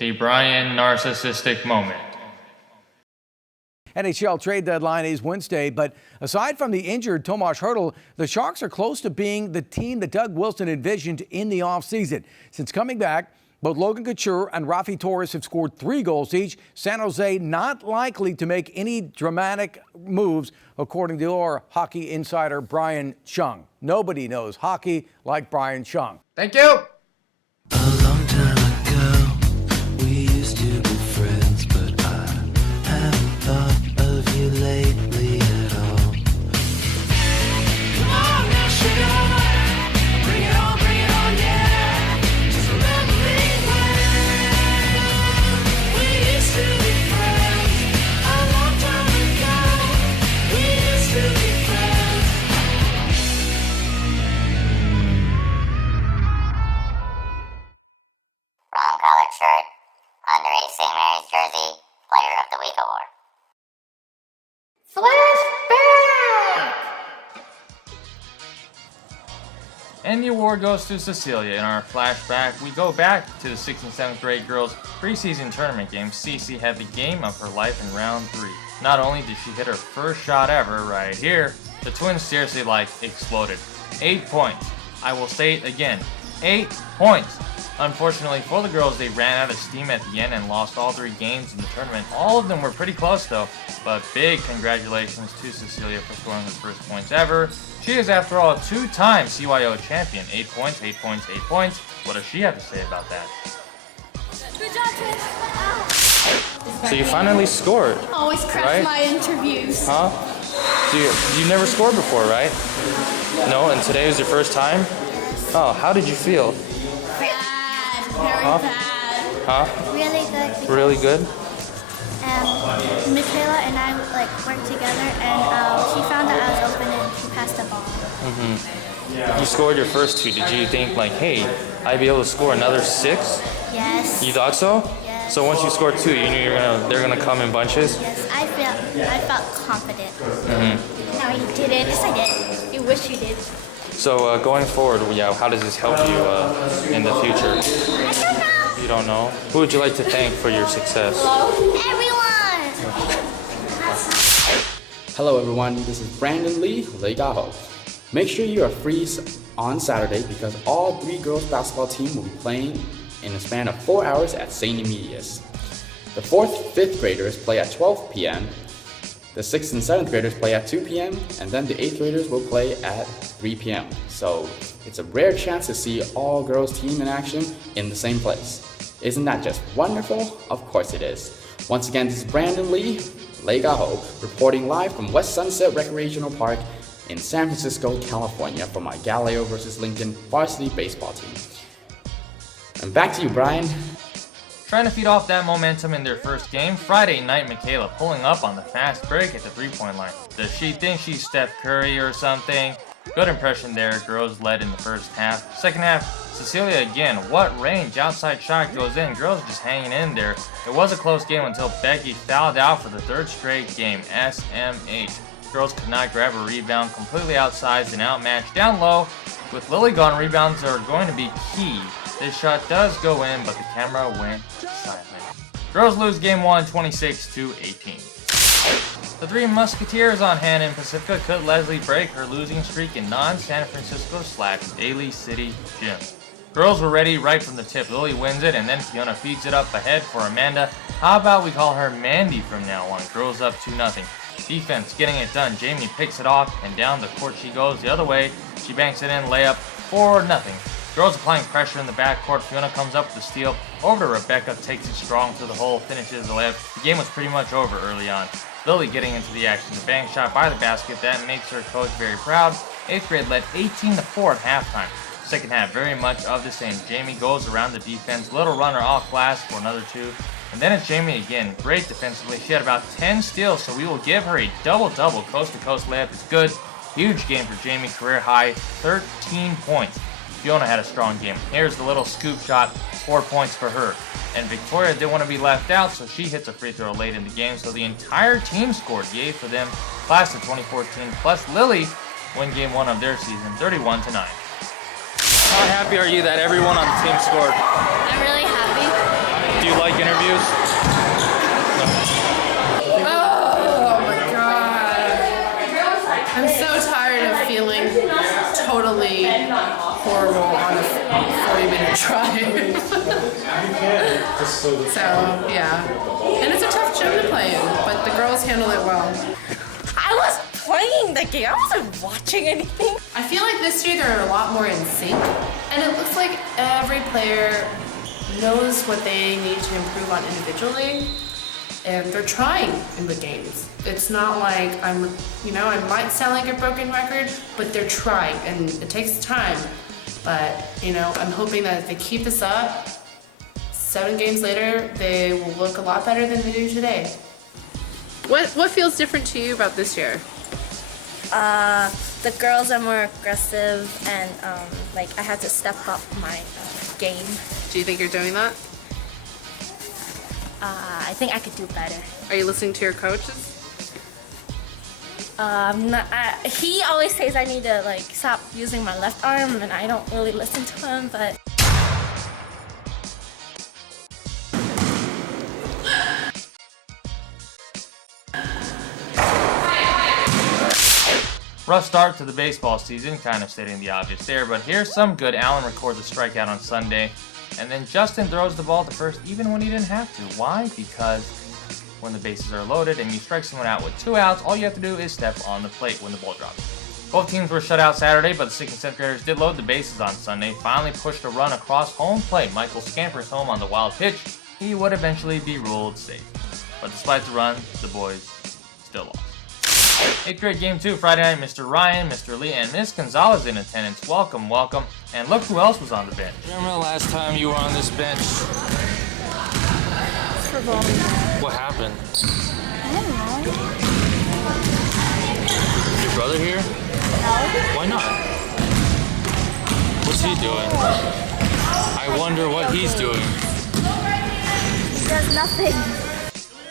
The Brian narcissistic moment. NHL trade deadline is Wednesday, but aside from the injured Tomas Hertl, the Sharks are close to being the team that Doug Wilson envisioned in the offseason. Since coming back, both Logan Couture and Rafi Torres have scored 3 goals each. San Jose not likely to make any dramatic moves, according to our hockey insider Brian Chung. Nobody knows hockey like Brian Chung. Thank you. Lately at all. Come on now, sugar. Bring it on, yeah. Just remember when we used to be friends. A long time ago, we used to be friends. Wrong colored shirt, under a St. Mary's jersey, Player of the Week award. Flashback! And the award goes to Cecilia. In our flashback, we go back to the 6th and 7th grade girls' preseason tournament game. Cece had the game of her life in round 3. Not only did she hit her first shot ever right here, the twins seriously exploded. 8 points. I will say it again, 8 points. Unfortunately for the girls, they ran out of steam at the end and lost all 3 games in the tournament. All of them were pretty close though, but big congratulations to Cecilia for scoring her first points ever. She is, after all, a 2-time CYO champion. 8 points, 8 points, 8 points. What does she have to say about that? Good job, Trish. So you finally scored. Always crash right? my interviews. Huh? You never scored before, right? No, and today was your first time? Yes. Oh, how did you feel? Bad. Very Huh? bad. Huh? Really good. Really good? Michaela and I worked together, and she found that I was open and she passed the ball. You scored your first 2. Did you think hey, I'd be able to score another 6? Yes. You thought so? Yes. So once you scored 2, you knew they're gonna come in bunches? Yes, I felt confident. No, you didn't. Yes, I did. You wish you did. So going forward, how does this help you in the future? I don't know. You don't know? Who would you like to thank for your success? Everyone. Hello everyone, this is Brandon Lee, Legaho. Make sure you are free on Saturday because all 3 girls basketball team will be playing in a span of 4 hours at St. Emilius. The 4th, 5th graders play at 12 p.m., the 6th and 7th graders play at 2 p.m., and then the 8th graders will play at 3 p.m. So it's a rare chance to see all girls team in action in the same place. Isn't that just wonderful? Of course it is. Once again, this is Brandon Lee, Legaho, reporting live from West Sunset Recreational Park in San Francisco, California for my Galileo vs. Lincoln varsity baseball team. And back to you, Brian. Trying to feed off that momentum in their first game, Friday night Michaela pulling up on the fast break at the 3-point line. Does she think she's Steph Curry or something? Good impression there, girls led in the first half. Second half, Cecilia again, what range, outside shot goes in, girls just hanging in there. It was a close game until Becky fouled out for the 3rd straight game, SMH. Girls could not grab a rebound, completely outsized and outmatched down low. With Lily gone, rebounds are going to be key. This shot does go in, but the camera went silent. Girls lose game 1, 26-18. The 3 Musketeers on hand in Pacifica. Could Leslie break her losing streak in non-San Francisco/Daly City gym? Girls were ready right from the tip. Lily wins it, and then Fiona feeds it up ahead for Amanda. How about we call her Mandy from now on? Girls up 2-0. Defense getting it done. Jamie picks it off, and down the court she goes the other way. She banks it in, layup 4-0. Girls applying pressure in the backcourt. Fiona comes up with the steal. Over to Rebecca, takes it strong to the hole, finishes the layup. The game was pretty much over early on. Lily getting into the action. The bank shot by the basket. That makes her coach very proud. 8th grade led 18-4 at halftime. Second half, very much of the same. Jamie goes around the defense. Little runner off glass for another 2. And then it's Jamie again. Great defensively. She had about 10 steals, so we will give her a double-double. Coast-to-coast layup is good. Huge game for Jamie. Career high, 13 points. Fiona had a strong game. Here's the little scoop shot, 4 points for her. And Victoria didn't want to be left out, so she hits a free throw late in the game. So the entire team scored. Yay for them. Class of 2014 plus Lily win game 1 of their season, 31-9. How happy are you that everyone on the team scored? I'm really happy. Do you like interviews? Oh my god. I'm so tired of feeling totally horrible on a 40-minute drive. So, yeah. And it's a tough gym to play in, but the girls handle it well. I was playing the game. I wasn't watching anything. I feel like this year they're a lot more in sync, and it looks like every player knows what they need to improve on individually, and they're trying in the games. It's not like I might sound like a broken record, but they're trying, and it takes time. But, I'm hoping that if they keep this up, 7 games later, they will look a lot better than they do today. What feels different to you about this year? The girls are more aggressive, and I had to step up my game. Do you think you're doing that? I think I could do better. Are you listening to your coaches? He always says I need to stop using my left arm, and I don't really listen to him, but. Rough start to the baseball season, kind of stating the obvious there, but here's some good. Allen records a strikeout on Sunday, and then Justin throws the ball to first even when he didn't have to. Why? Because when the bases are loaded and you strike someone out with 2 outs, all you have to do is step on the plate when the ball drops. Both teams were shut out Saturday, but the 6th and 7th graders did load the bases on Sunday, finally pushed a run across home plate. Michael scampers home on the wild pitch. He would eventually be ruled safe. But despite the run, the boys still lost. 8th grade game 2 Friday night. Mr. Ryan, Mr. Lee, and Miss Gonzalez in attendance. Welcome, welcome. And look who else was on the bench. Remember the last time you were on this bench? For volleyball. What happened? I don't know. Your brother here? No. Why not? What's he doing? I wonder what he's doing. He does nothing.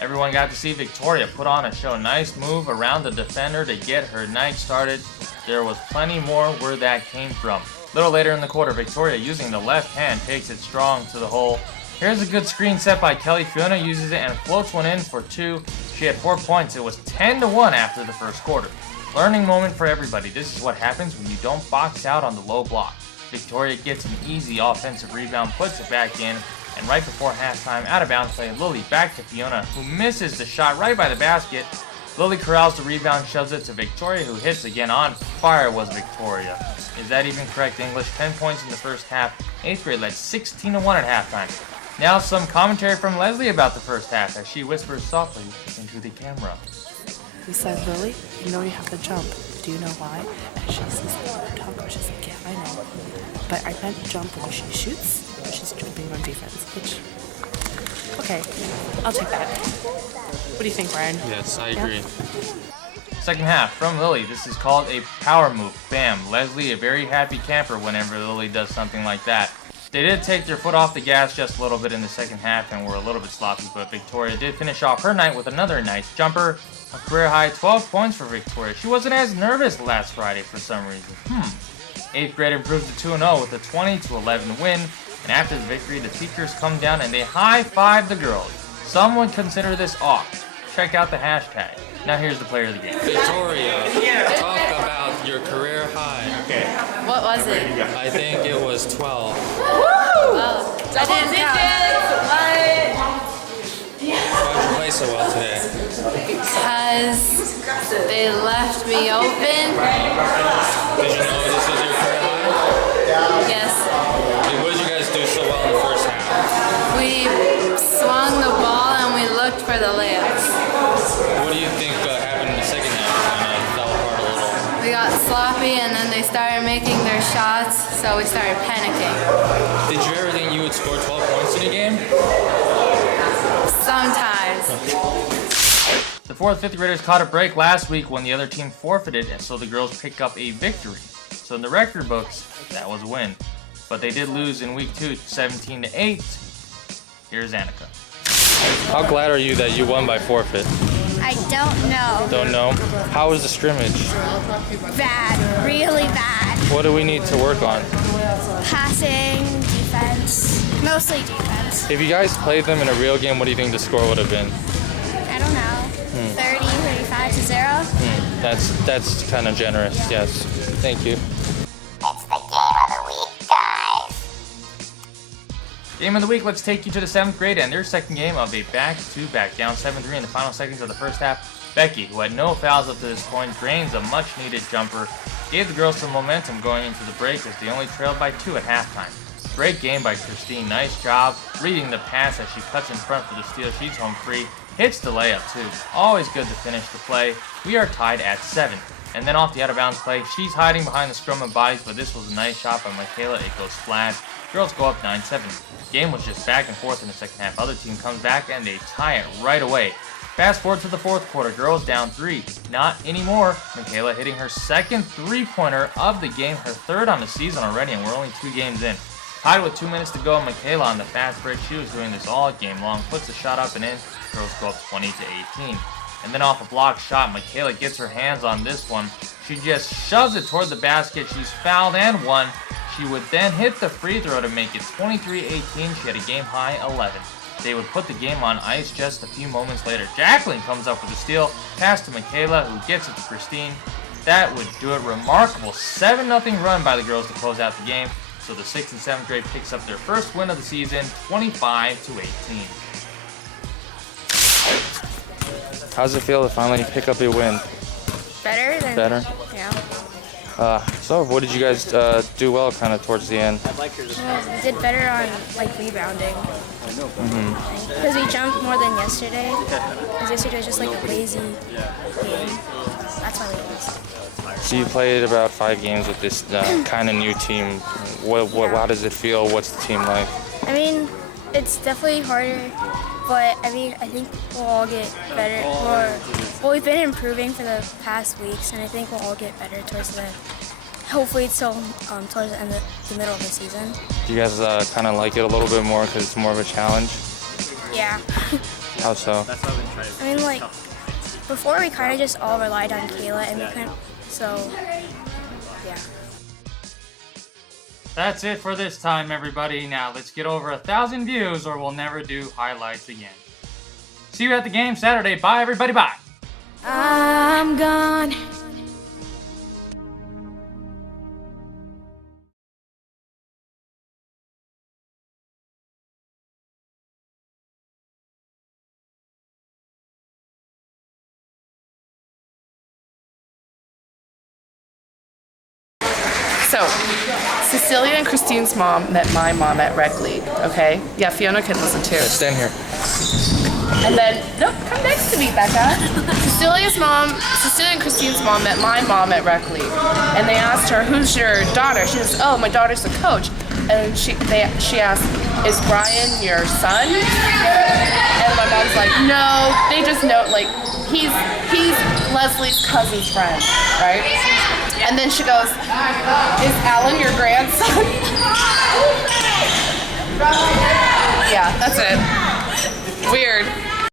Everyone got to see Victoria put on a show. Nice move around the defender to get her night started. There was plenty more where that came from. A little later in the quarter, Victoria, using the left hand, takes it strong to the hole. Here's a good screen set by Kelly. Fiona uses it and floats one in for 2. She had 4 points. It was 10-1 after the first quarter. Learning moment for everybody. This is what happens when you don't box out on the low block. Victoria gets an easy offensive rebound, puts it back in, and right before halftime, out of bounds play, Lily back to Fiona, who misses the shot right by the basket. Lily corrals the rebound, shoves it to Victoria, who hits again. On fire was Victoria. Is that even correct English? 10 points in the first half. 8th grade led 16-1 at halftime. Now some commentary from Leslie about the first half as she whispers softly into the camera. He said, Lily, you know you have to jump. Do you know why? And she says, she's like, yeah, I know. But I meant jump when she shoots, when she's jumping on defense, which, okay, I'll take that. What do you think, Brian? Yes, I agree. Second half from Lily. This is called a power move. Bam. Leslie, a very happy camper whenever Lily does something like that. They did take their foot off the gas just a little bit in the second half and were a little bit sloppy, but Victoria did finish off her night with another nice jumper. A career high 12 points for Victoria. She wasn't as nervous last Friday for some reason. 8th grade improves to 2-0 with a 20-11 win. And after the victory, the teachers come down and they high-five the girls. Some would consider this off. Check out the hashtag. Now here's the player of the game. Victoria, talk about your career high. What was it? I think it was 12. Oh, I didn't Why'd you play so well today? because they left me open. Did you know this was your career high? Yes. Hey, what did you guys do so well in the first half? We swung the ball and we looked for the layups. What do you think happened in the second half? Kind of fell apart a little. We got sloppy and then they started making their shots, so we started panicking. Did you ever think you would score 12 points in a game? Sometimes. The 4th, 5th graders caught a break last week when the other team forfeited, and so the girls pick up a victory. So in the record books, that was a win. But they did lose in week 2, 17-8. Here's Annika. How glad are you that you won by forfeit? I don't know. Don't know. How was the scrimmage? Bad. Really bad. What do we need to work on? Passing, defense. Mostly defense. If you guys played them in a real game, what do you think the score would have been? I don't know. 30, 35 to 0. That's kind of generous, yes. Thank you. It's the game of the week, guys. Game of the week, let's take you to the 7th grade and their second game of a back-to-back. Down 7-3 in the final seconds of the first half. Becky, who had no fouls up to this point, drains a much-needed jumper, gave the girls some momentum going into the break as they only trailed by 2 at halftime. Great game by Christine, nice job reading the pass as she cuts in front for the steal. She's home free, hits the layup too. Always good to finish the play. We are tied at 7. And then off the out-of-bounds play, she's hiding behind the scrum and bodies, but this was a nice shot by Michaela. It goes flat. Girls go up 9-7. Game was just back and forth in the second half. Other team comes back and they tie it right away. Fast forward to the fourth quarter, girls down 3. Not anymore. Michaela hitting her second three-pointer of the game, her third on the season already, and we're only 2 games in. Tied with 2 minutes to go, Michaela on the fast break. She was doing this all game long. Puts the shot up and in. Girls go up 20-18. And then off a blocked shot, Michaela gets her hands on this one. She just shoves it toward the basket. She's fouled and won. She would then hit the free throw to make it 23-18. She had a game-high 11. They would put the game on ice just a few moments later. Jacqueline comes up with a steal. Pass to Michaela, who gets it to Christine. That would do it. Remarkable 7-0 run by the girls to close out the game. So the 6th and 7th grade picks up their first win of the season, 25-18. How's it feel to finally pick up a win? Better than. Better? Yeah. So what did you guys do well kind of towards the end? Well, we did better on rebounding. Because we jumped more than yesterday. Because yesterday was just a lazy game. That's why we lost. So you played about 5 games with this kind of new team. How does it feel? What's the team like? I mean, it's definitely harder, but I think we'll all get better. Well, we've been improving for the past weeks, and I think we'll all get better towards the. Hopefully, it's still towards the end of the middle of the season. Do you guys kind of like it a little bit more because it's more of a challenge? Yeah. How so? I mean, before we kind of just all relied on Kayla, and we couldn't. So, yeah. That's it for this time, everybody. Now let's get over 1,000 views or we'll never do highlights again. See you at the game Saturday. Bye, everybody. Bye. I'm gone. So, Cecilia and Christine's mom met my mom at Rec League, okay? Yeah, Fiona can listen too. Stand here. And then, no, come next to me, Becca. Cecilia and Christine's mom met my mom at Rec League. And they asked her, who's your daughter? She says, oh, my daughter's a coach. And she asked, is Brian your son? And my mom's like, no, they just know, he's Leslie's cousin's friend, right? And then she goes, is Alan your grandson? Yeah, that's it. Weird.